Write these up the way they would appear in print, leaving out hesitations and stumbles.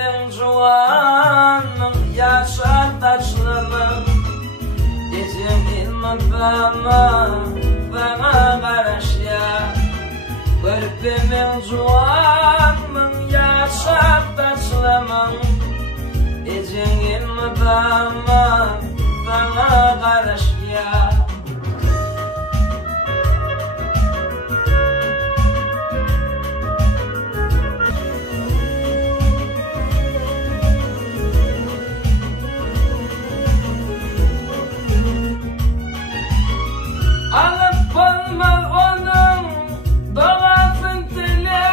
Kalbimin juanım, yaşar taçlarım. Gecemin bana karış ya. Kalbimin juanım, yaşar taçlarım. Gecemin bana karış ya. Alıp olma onun dolabın dile,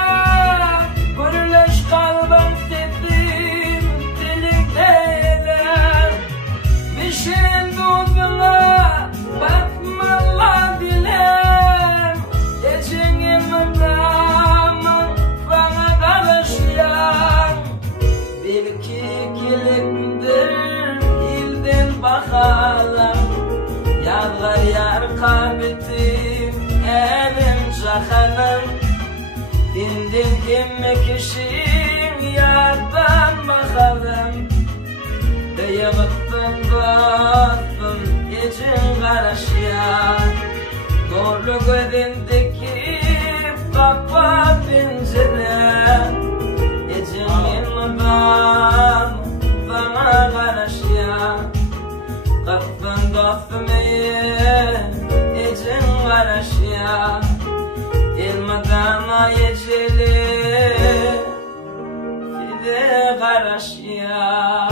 gürleş kalbim tepim dilikteler. Bir şeyin duduna bakmala dilem, geçinim adamın bana karışyan. Belki kiliktir ilden bakalım, yağlar yar kabetim elim cahanım. Dindim kim kişiyim yardan bakalım. Dayıbıttın baktın geçin karışya. Doğru gözündeki kapa pencere, geçin bana karışya. Kapın dostumeye için karışya. İlmadana yeşili fide karışya.